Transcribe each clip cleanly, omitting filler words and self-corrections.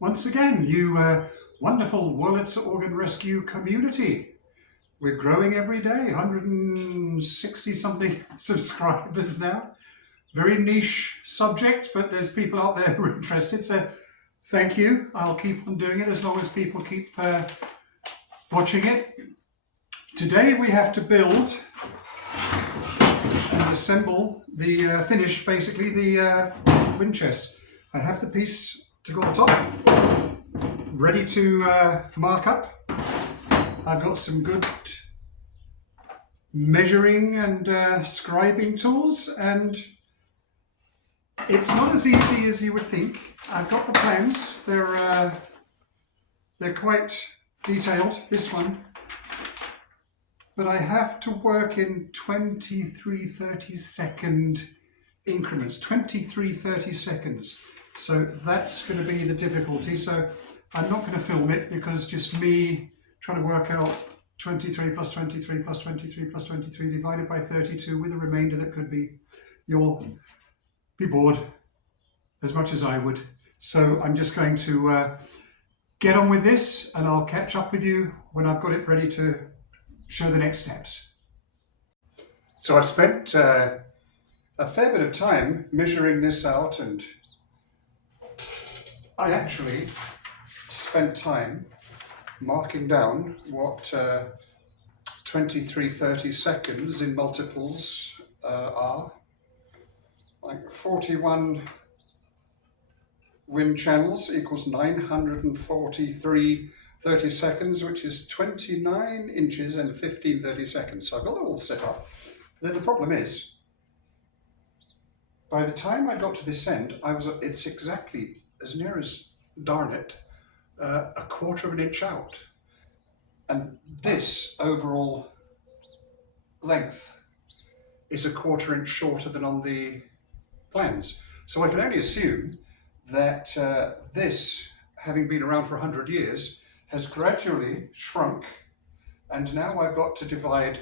once again, you wonderful Wurlitzer organ rescue community. We're growing every day, 160 something subscribers now. Very niche subject, but there's people out there who are interested, so thank you. I'll keep on doing it as long as people keep watching it. Today we have to build and assemble the finish, basically the wind chest. I have the piece to go on top, ready to mark up. I've got some good measuring and scribing tools, and it's not as easy as you would think. I've got the plans. They're quite detailed, this one, but I have to work in 23 30-second increments, 23 30 seconds. So that's going to be the difficulty. So I'm not going to film it, because just me trying to work out 23 plus 23 plus 23 plus 23 divided by 32 with a remainder that could be, you'll be bored as much as I would. So I'm just going to get on with this, and I'll catch up with you when I've got it ready to show the next steps. So I've spent a fair bit of time measuring this out, and I actually spent time marking down what 23 30 seconds in multiples are. Like 41 wind channels equals 943 30 seconds, which is 29 inches and 15 30 seconds. So I've got it all set up. Then the problem is, by the time I got to this end, it's exactly, as near as darn it, a quarter of an inch out. And this overall length is a quarter inch shorter than on the plans. So I can only assume that this, having been around for 100 years, has gradually shrunk, and now I've got to divide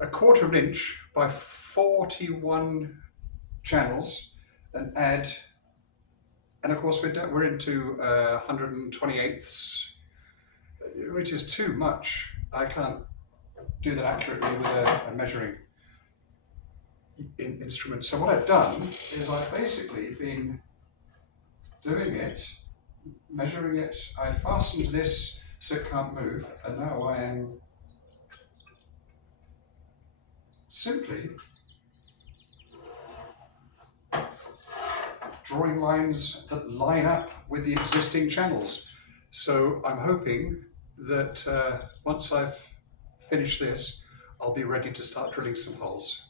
a quarter of an inch by 41 channels and add, and of course we're into 128ths, which is too much. I can't do that accurately with a measuring instrument. So what I've done is I've basically been doing it, measuring it. I fastened this so it can't move, and now I am simply drawing lines that line up with the existing channels. So I'm hoping that once I've finished this, I'll be ready to start drilling some holes.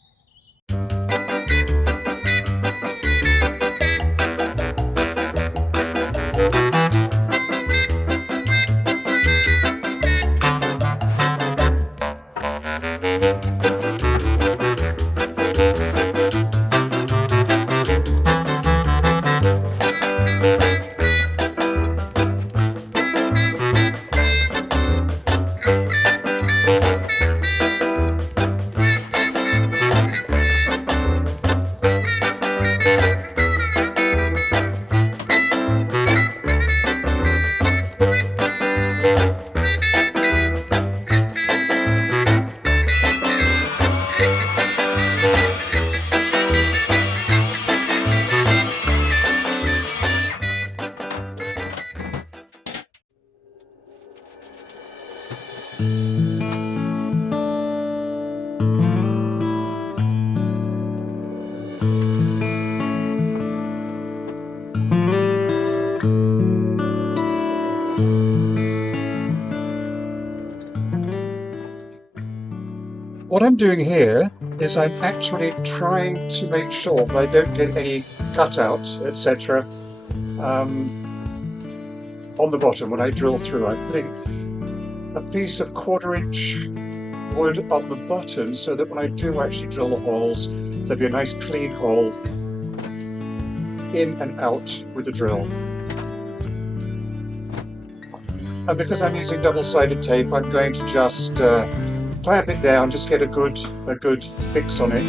What I'm doing here is I'm actually trying to make sure that I don't get any cutouts, etc. on the bottom when I drill through. I'm putting a piece of 1/4 inch wood on the bottom so that when I do actually drill the holes, there'll be a nice clean hole in and out with the drill. And because I'm using double-sided tape, I'm going to just clamp it down, just get a good fix on it.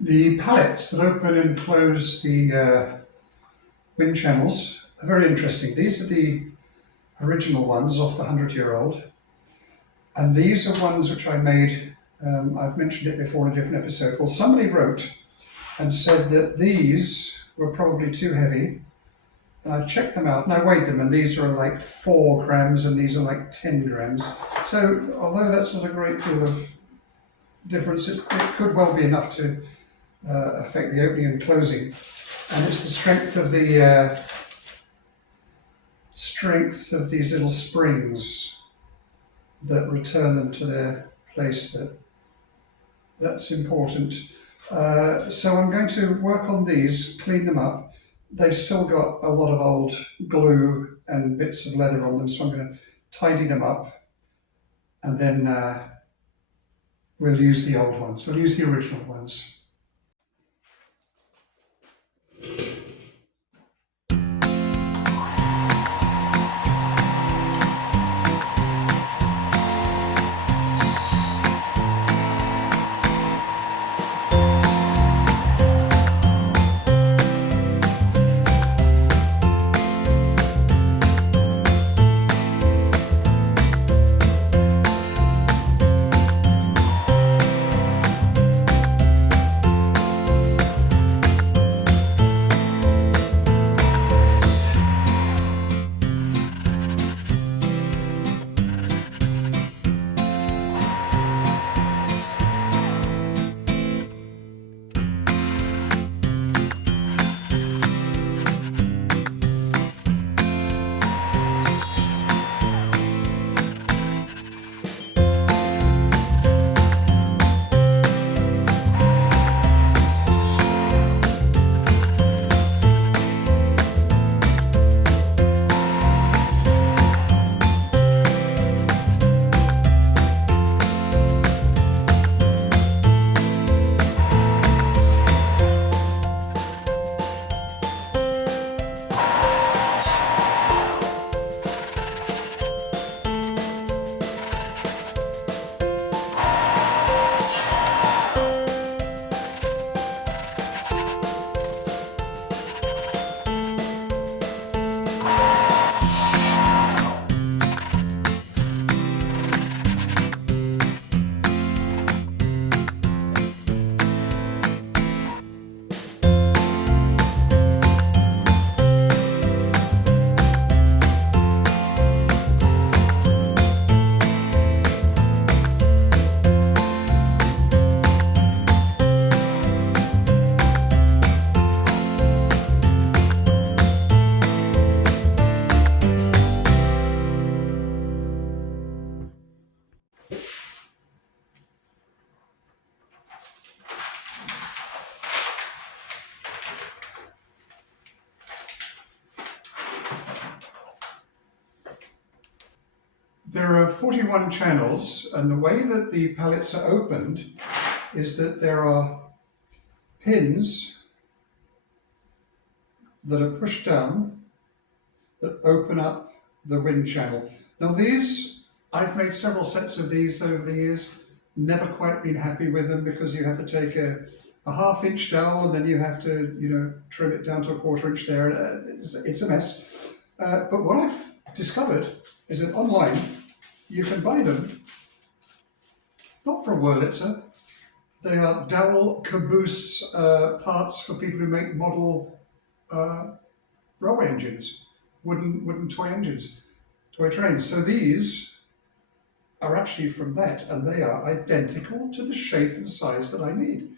The pallets that open and close the wind channels are very interesting. These are the original ones off the 100-year-old, and these are ones which I made, I've mentioned it before in a different episode. Well, somebody wrote and said that these were probably too heavy, and I checked them out and I weighed them, and these are like 4 grams and these are like 10 grams. So although that's not a great deal of difference, it could well be enough to affect the opening and closing. And it's the strength of these little springs that return them to their place that's important. So I'm going to work on these, clean them up. They've still got a lot of old glue and bits of leather on them, so I'm going to tidy them up, and then we'll use the old ones. We'll use the original ones. There are 41 channels, and the way that the pallets are opened is that there are pins that are pushed down that open up the wind channel. Now these, I've made several sets of these over the years, never quite been happy with them because you have to take a half-inch dowel and then you have to, trim it down to a quarter-inch there. It's a mess. But what I've discovered is that online you can buy them, not for Wurlitzer. They are dowel caboose parts for people who make model railway engines, wooden toy engines, toy trains. So these are actually from that, and they are identical to the shape and size that I need.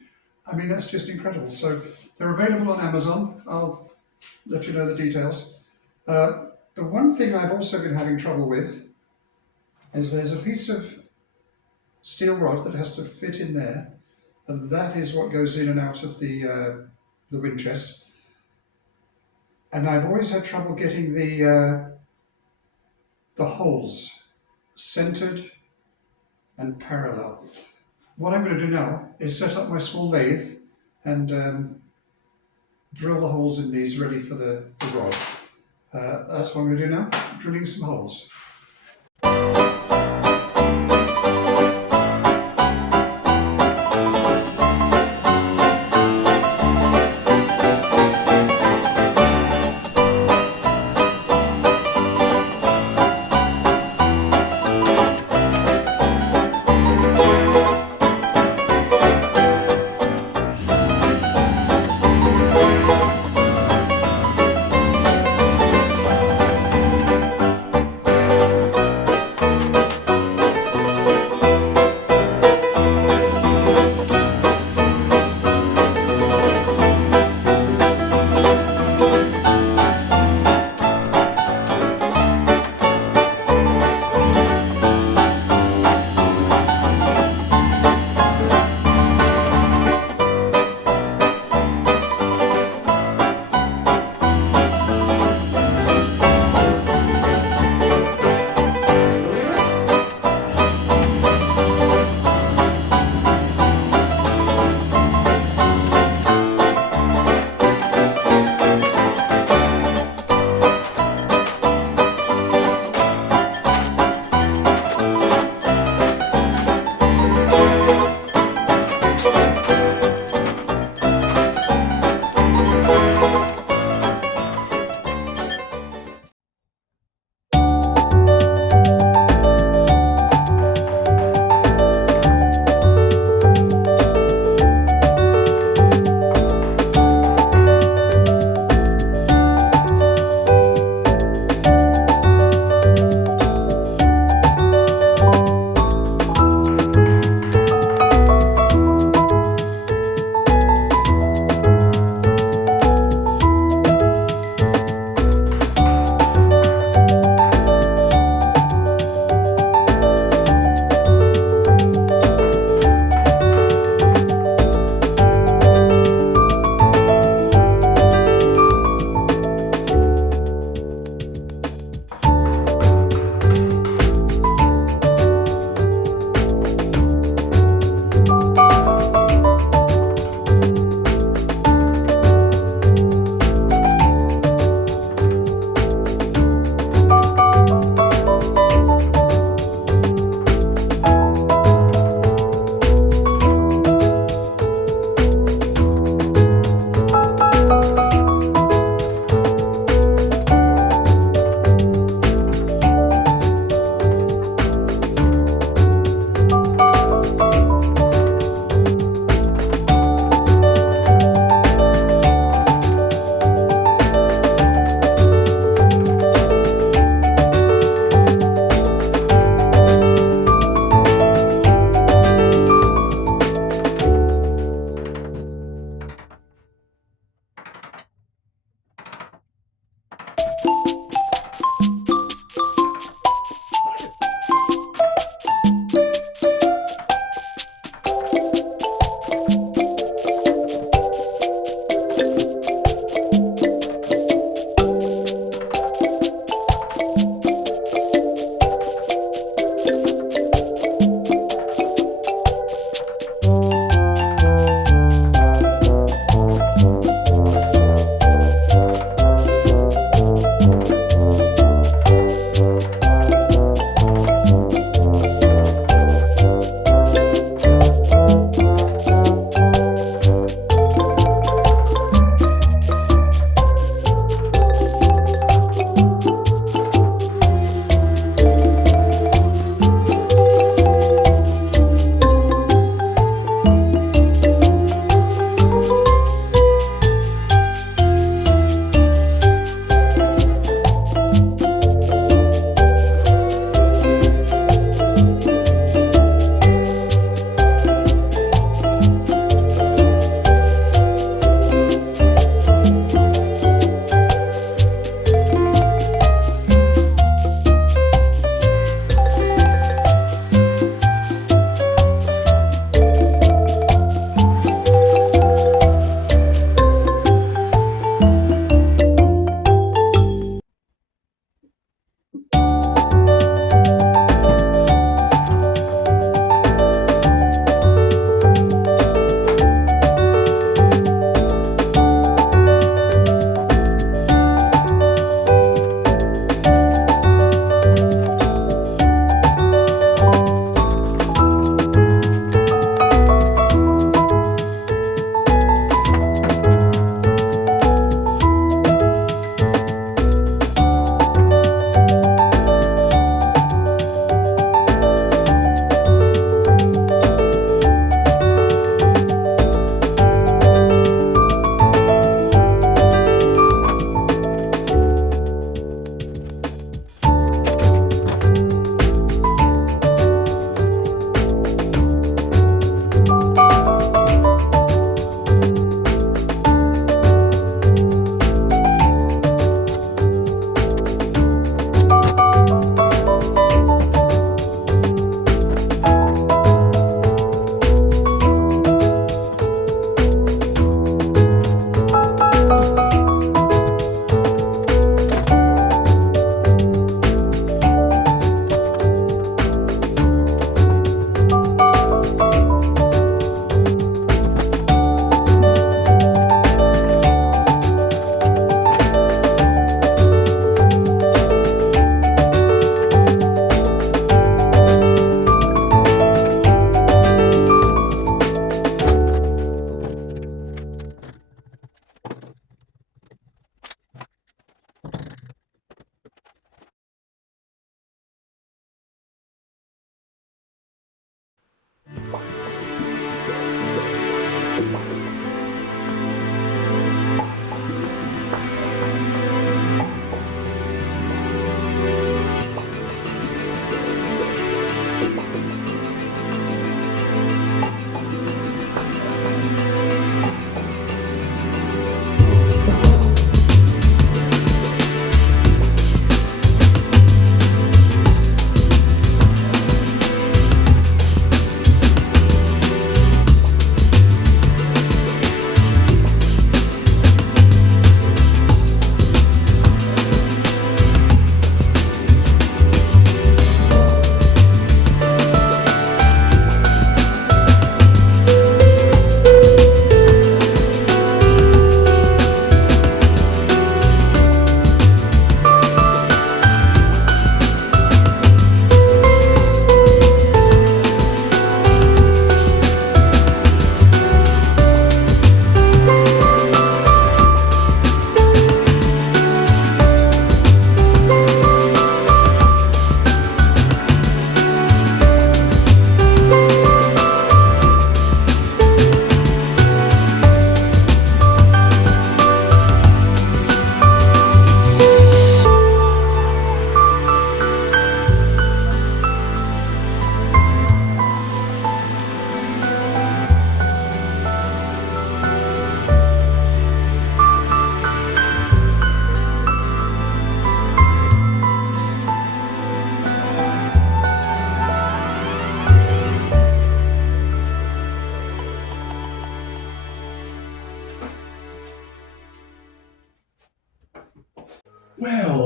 I mean, that's just incredible. So they're available on Amazon. I'll let you know the details. The one thing I've also been having trouble with is there's a piece of steel rod that has to fit in there, and that is what goes in and out of the wind chest. And I've always had trouble getting the holes centered and parallel. What I'm going to do now is set up my small lathe and drill the holes in these ready for the rod. That's what I'm going to do now, drilling some holes.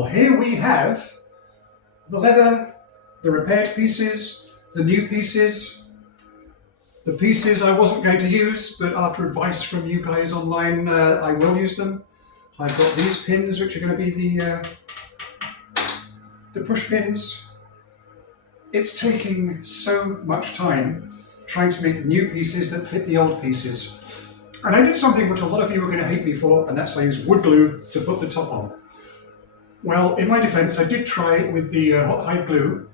well, here we have the leather, the repaired pieces, the new pieces, the pieces I wasn't going to use, but after advice from you guys online, I will use them. I've got these pins, which are going to be the push pins. It's taking so much time trying to make new pieces that fit the old pieces. And I did something which a lot of you are going to hate me for, and that's I used wood glue to put the top on. Well, in my defense, I did try it with the hot hide glue,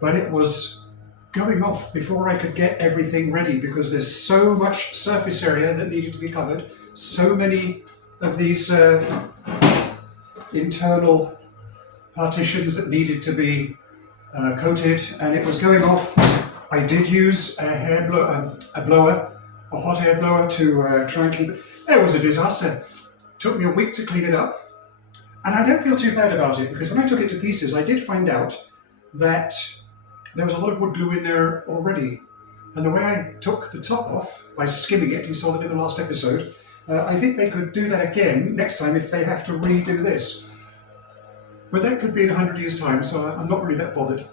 but it was going off before I could get everything ready because there's so much surface area that needed to be covered, so many of these internal partitions that needed to be coated, and it was going off. I did use a hot air blower to try and keep it. It was a disaster. It took me a week to clean it up. And I don't feel too bad about it because when I took it to pieces, I did find out that there was a lot of wood glue in there already. And the way I took the top off by skimming it, you saw that in the last episode, I think they could do that again next time if they have to redo this. But that could be in 100 years' time, so I'm not really that bothered.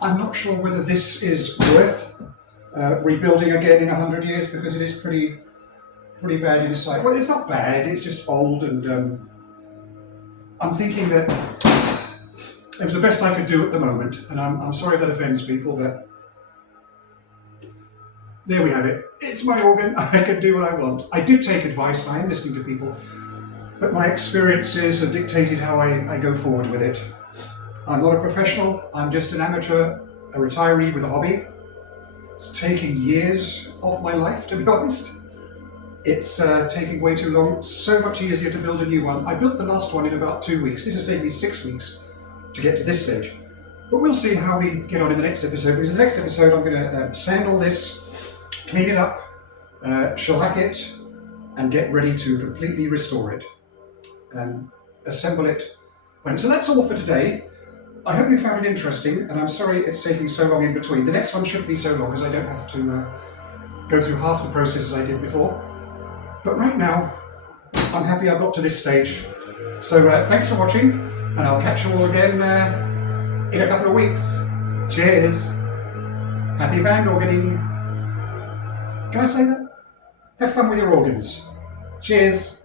I'm not sure whether this is worth rebuilding again in 100 years because it is pretty bad inside. Well, it's not bad, it's just old, and I'm thinking that it was the best I could do at the moment, and I'm sorry if that offends people, but there we have it. It's my organ, I can do what I want. I do take advice, I am listening to people, but my experiences have dictated how I go forward with it. I'm not a professional, I'm just an amateur, a retiree with a hobby. It's taking years off my life, to be honest. It's taking way too long, so much easier to build a new one. I built the last one in about 2 weeks. This has taken me 6 weeks to get to this stage. But we'll see how we get on in the next episode, because in the next episode I'm going to sand all this, clean it up, shellac it, and get ready to completely restore it and assemble it. So that's all for today. I hope you found it interesting, and I'm sorry it's taking so long in between. The next one shouldn't be so long, as I don't have to go through half the processes I did before. But right now, I'm happy I got to this stage. So thanks for watching, and I'll catch you all again in a couple of weeks. Cheers. Happy band organing. Can I say that? Have fun with your organs. Cheers.